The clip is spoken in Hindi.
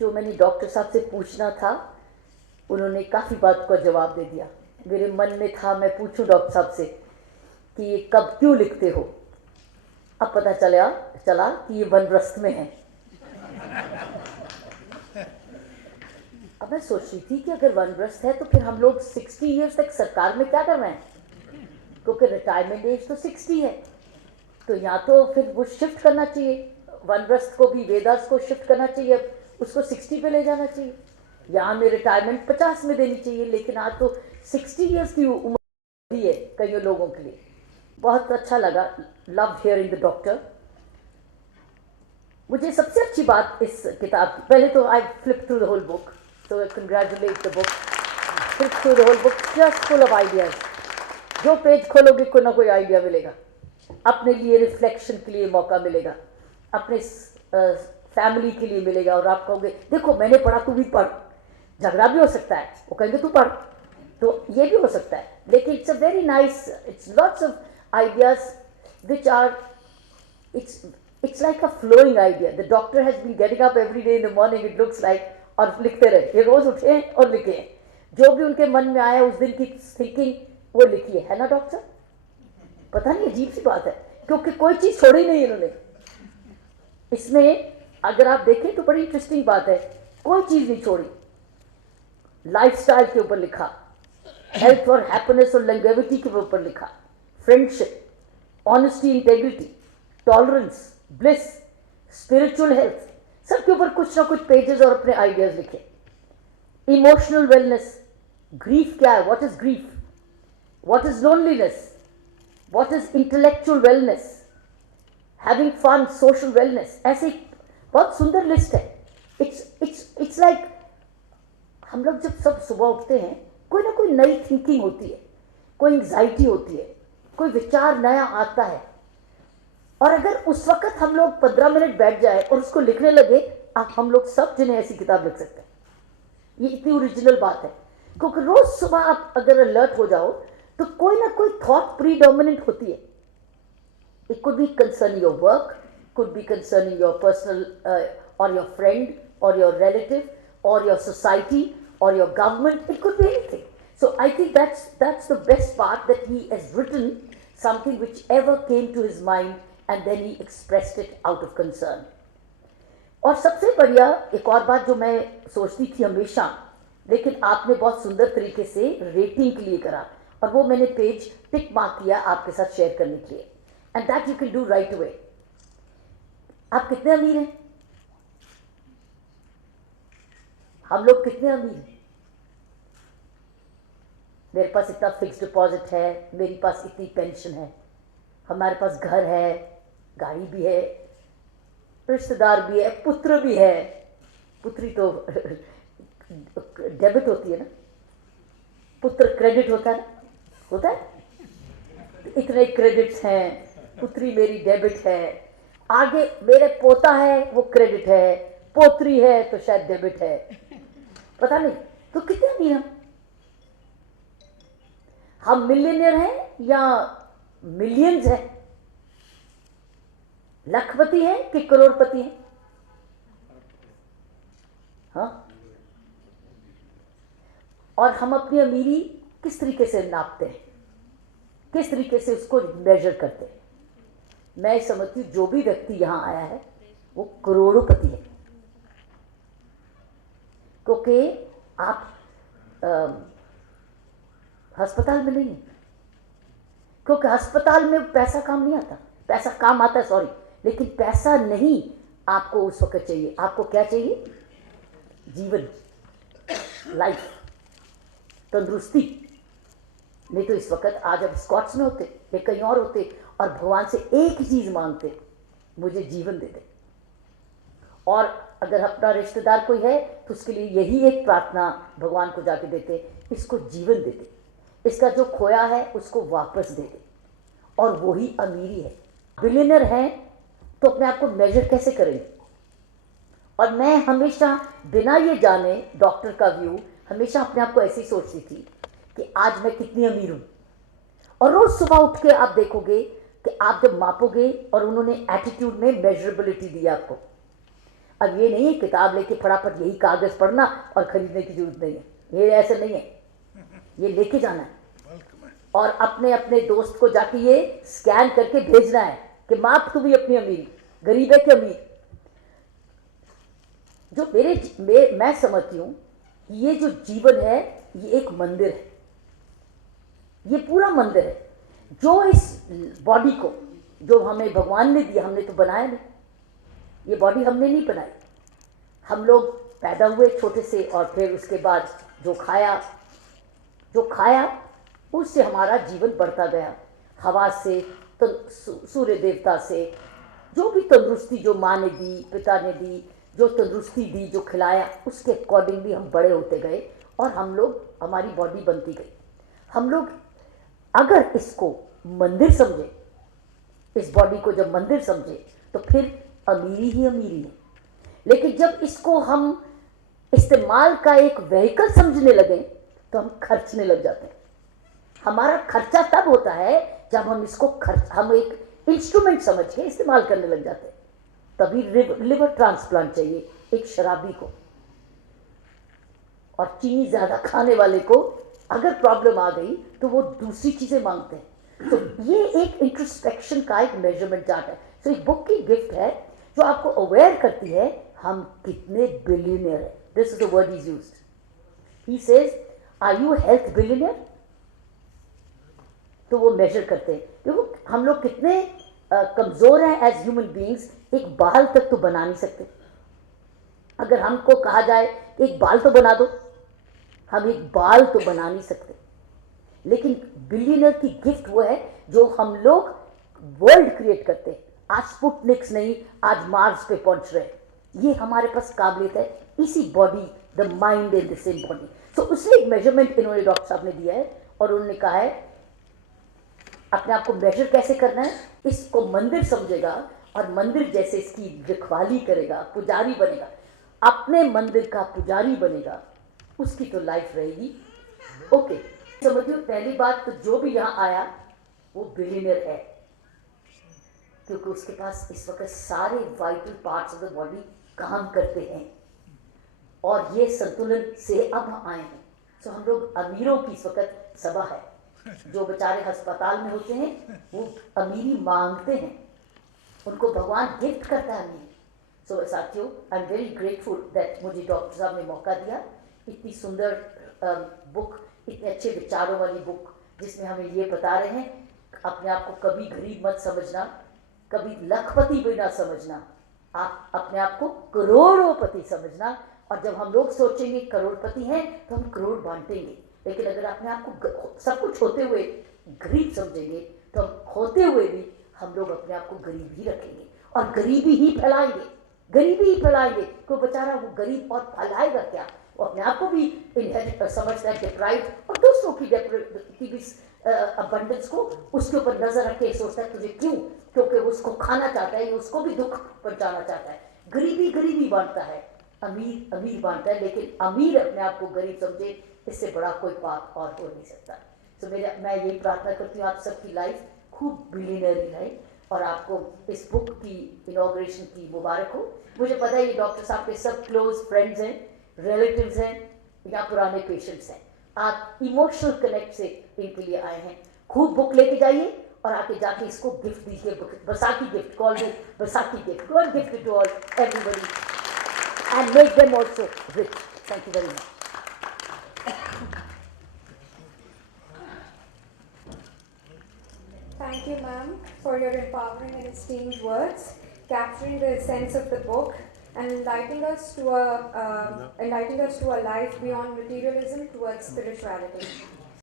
जो मैंने डॉक्टर साहब से पूछना था उन्होंने काफ़ी बात का जवाब दे दिया। मेरे मन में था मैं पूछूं डॉक्टर साहब से कि ये कब क्यों लिखते हो, अब पता चला कि ये वनप्रस्थ में है। अब मैं सोच रही थी कि अगर वनप्रस्थ है तो फिर हम लोग 60 ईयर्स तक सरकार में क्या कर रहे हैं, क्योंकि रिटायरमेंट एज तो 60 है। तो या तो फिर वो शिफ्ट करना चाहिए, वनप्रस्थ को भी, वेदास को शिफ्ट करना चाहिए, उसको 60 पे ले जाना चाहिए। यहाँ में रिटायरमेंट 50 में देनी चाहिए, लेकिन आज तो 60 ईयर्स की उम्र है कई लोगों के लिए। बहुत अच्छा लगा, लव हियरिंग द डॉक्टर। मुझे सबसे अच्छी बात इस किताब की, पहले तो I flip through the whole book, so I congratulate the book. Flip through the whole book, just full of ideas. जो पेज खोलोगे कोई ना कोई आइडिया मिलेगा, अपने लिए रिफ्लेक्शन के लिए मौका मिलेगा, अपने फैमिली के लिए मिलेगा। और आप कहोगे देखो मैंने पढ़ा तू भी पढ़, झगड़ा भी हो सकता है, वो कहेंगे तू पढ़, तो ये भी हो सकता है। लेकिन it's a very nice, it's lots of ideas which are, it's like a flowing idea. The doctor has been getting up every day in the morning, it looks like, और लिखते रहे, ये रोज उठे और लिखे, जो भी उनके मन में आया उस दिन की थिंकिंग वो लिखी है ना डॉक्टर? पता नहीं, अजीब सी बात है, क्योंकि कोई चीज छोड़ी नहीं इन्होंने इसमें। अगर आप देखें तो बड़ी इंटरेस्टिंग बात है, कोई चीज नहीं छोड़ी। लाइफस्टाइल के ऊपर लिखा, हेल्थ और हैप्पीनेस और लंगेविटी के ऊपर लिखा, friendship, honesty, integrity, tolerance, bliss, spiritual health, सबके ऊपर कुछ ना कुछ पेजेस और अपने आइडियाज लिखे। इमोशनल वेलनेस, ग्रीफ क्या है, what is grief, what is loneliness, what is intellectual wellness, having fun, social wellness, ऐसे बहुत सुंदर लिस्ट है। इट्स लाइक हम लोग जब सब सुबह उठते हैं कोई ना कोई नई थिंकिंग होती है, कोई एंग्जाइटी होती है, कोई विचार नया आता है, और अगर उस वक्त हम लोग 15 मिनट बैठ जाए और उसको लिखने लगे, हम लोग सब जिन्हें ऐसी किताब लिख सकते हैं। ये इतनी ओरिजिनल बात है, क्योंकि रोज सुबह आप अगर अलर्ट हो जाओ तो कोई ना कोई थॉट प्रीडोमिनेंट होती है। It could be concerning your work, could be concerning your personal और योर फ्रेंड और योर रिलेटिव और your society or your government, it could be anything. So I think that's the best part, that he has written something whichever came to his mind and then he expressed it out of concern. और सबसे बढ़िया एक और बात जो मैं सोचती थी हमेशा, लेकिन आपने बहुत सुंदर तरीके से रेटिंग के लिए करा, और वो मैंने पेज टिक मार्क किया आपके साथ शेयर करने के लिए, and that you can do right away. आप कितने अमीर हैं? हम लोग कितने अमीर हैं? मेरे पास इतना फिक्स डिपॉजिट है, मेरे पास इतनी पेंशन है, हमारे पास घर है, गाड़ी भी है, रिश्तेदार भी है, पुत्र भी है। पुत्री तो डेबिट होती है ना, पुत्र क्रेडिट होता है ना, होता है। इतने क्रेडिट्स हैं, पुत्री मेरी डेबिट है, आगे मेरे पोता है वो क्रेडिट है, पोत्री है तो शायद डेबिट है, पता नहीं। तो कितने अमीर हम मिलियनियर हैं या मिलियंस हैं? लखपति हैं कि करोड़पति हैं? हाँ, और हम अपनी अमीरी किस तरीके से नापते हैं, किस तरीके से उसको मेजर करते हैं? मैं समझती हूँ जो भी व्यक्ति यहां आया है वो करोड़पति है, क्योंकि आप अस्पताल में नहीं है, क्योंकि अस्पताल में पैसा काम नहीं आता, पैसा काम आता है सॉरी, लेकिन पैसा नहीं आपको उस वक्त चाहिए। आपको क्या चाहिए? जीवन, लाइफ, तंदुरुस्ती। नहीं तो इस वक्त आज अब स्कॉट्स में होते या कहीं और होते और भगवान से एक ही चीज मांगते, मुझे जीवन दे दे। और अगर अपना रिश्तेदार कोई है तो उसके लिए यही एक प्रार्थना भगवान को जाके देते, इसको जीवन दे दे, इसका जो खोया है उसको वापस दे दे, और वही अमीरी है। बिलियनर हैं तो अपने आप को मेजर कैसे करेंगे? और मैं हमेशा बिना ये जाने, डॉक्टर का व्यू, हमेशा अपने आप को ऐसे ही सोचती थी कि आज मैं कितनी अमीर हूँ। और रोज सुबह उठ के आप देखोगे कि आप जब मापोगे, और उन्होंने एटीट्यूड में मेजरेबिलिटी दी आपको, अब ये नहीं है किताब लेके फटाफट यही कागज़ पढ़ना और ख़रीदने की जरूरत नहीं है, ये ऐसे नहीं है, ये लेके जाना है और अपने अपने दोस्त को जाके ये स्कैन करके भेजना है कि माप तू भी अपनी अमीरी, गरीब है कि अमीर। जो मैं समझती हूँ ये जो जीवन है ये एक मंदिर है, ये पूरा मंदिर है। जो इस बॉडी को जो हमें भगवान ने दिया, हमने तो बनाया नहीं, ये बॉडी हमने नहीं बनाई, हम लोग पैदा हुए छोटे से और फिर उसके बाद जो खाया उससे हमारा जीवन बढ़ता गया। हवा से तो सूर्य देवता से जो भी तंदुरुस्ती जो माँ ने दी, पिता ने दी, जो तंदुरुस्ती दी, जो खिलाया, उसके अकॉर्डिंगली हम बड़े होते गए और हम लोग, हमारी बॉडी बनती गई। हम लोग अगर इसको मंदिर समझे, इस बॉडी को जब मंदिर समझे तो फिर अमीरी ही अमीरी है। लेकिन जब इसको हम इस्तेमाल का एक व्हीकल समझने लगे तो हम खर्चने लग जाते हैं। हमारा खर्चा तब होता है जब हम इसको हम एक इंस्ट्रूमेंट समझ के इस्तेमाल करने लग जाते हैं। तभी लिवर ट्रांसप्लांट चाहिए एक शराबी को, और चीनी ज़्यादा खाने वाले को अगर प्रॉब्लम आ गई तो वो दूसरी चीज़ें मांगते हैं। तो ये एक इंट्रोस्पेक्शन का एक मेजरमेंट चार्ट है। तो एक बुक की गिफ्ट है जो आपको अवेयर करती है हम कितने बिलियनियर हैं। This is the word is used. He says are you health billionaire, तो वो मेजर करते हैं। देखो हम लोग कितने कमज़ोर हैं एज ह्यूमन बीइंग्स, एक बाल तक तो बना नहीं सकते। अगर हमको कहा जाए एक बाल तो बना दो, हम एक बाल तो बना नहीं सकते। लेकिन बिलियनर की गिफ्ट वो है जो हम लोग वर्ल्ड क्रिएट करते हैं। आज स्पुतनिक्स नहीं, आज मार्स पे पहुंच रहे हैं, ये हमारे पास काबिलियत है, इसी body, the mind in the same body. तो उसने एक मेजरमेंट इन्होंने डॉक्टर साहब ने दिया है और उन्होंने कहा है अपने आप को मेजर कैसे करना है। इसको मंदिर समझेगा और मंदिर जैसे इसकी रखवाली करेगा, पुजारी बनेगा, अपने मंदिर का पुजारी बनेगा, उसकी तो लाइफ रहेगी ओके। समझिए पहली बात तो जो भी यहाँ आया वो बिलियनर है, क्योंकि उसके पास इस वक्त सारे vital parts of the body काम करते हैं और ये संतुलन से अब हम आए हैं। तो हम लोग अमीरों की इस वक्त सभा है, जो बेचारे अस्पताल में होते हैं वो अमीरी मांगते हैं, उनको भगवान गिफ्ट करता है अमीरी। सो साथियों, I am very grateful that मुझे डॉक्टर साहब ने मौका दिया, इतनी सुंदर बुक, इतने अच्छे विचारों वाली बुक, जिसमें हमें ये बता रहे हैं अपने आप को कभी गरीब मत समझना, कभी लखपति भी ना समझना, आप अपने आप को करोड़ोंपति समझना। और जब हम लोग सोचेंगे करोड़पति हैं तो हम करोड़ बांटेंगे, लेकिन अगर अपने आप को सब कुछ होते हुए गरीब समझेंगे तो हम होते हुए भी हम लोग अपने आप को गरीब ही रखेंगे और गरीबी ही फैलाएंगे, गरीबी ही फैलाएंगे। कोई बेचारा वो गरीब और फैलाएगा क्या, वो अपने आप को भी इनहेरिट समझता है, डिप्राइव, और दूसरों की भी अबंडेंस को उसके ऊपर नजर रख के सोचता है तुझे क्यों, क्योंकि उसको खाना चाहता है, उसको भी दुख पहुंचाना चाहता है। गरीबी गरीबी बांटता है, अमीर अमीर बांटता है, लेकिन अमीर अपने आप को गरीब समझे, इससे बड़ा कोई पाप और हो नहीं सकता। तो मैं यही प्रार्थना करती हूँ आप सबकी लाइफ खूब बिलियनरी है और आपको इस बुक की इनॉग्रेशन की मुबारक हो। मुझे पता है ये डॉक्टर साहब के सब क्लोज फ्रेंड्स हैं, रिलेटिव्स हैं या पुराने पेशेंट्स हैं, आप इमोशनल कनेक्ट से इनके लिए आए हैं। खूब बुक लेके जाइए और आके जाके इसको गिफ्ट दीजिए, बसाकी गिफ्ट, कॉल दो बसाकी gift, go and gift it to all everybody and make them also rich. Thank you very much. Thank you, ma'am, for your empowering and esteemed words, capturing the essence of the book and enlightening us to a life beyond materialism towards spirituality.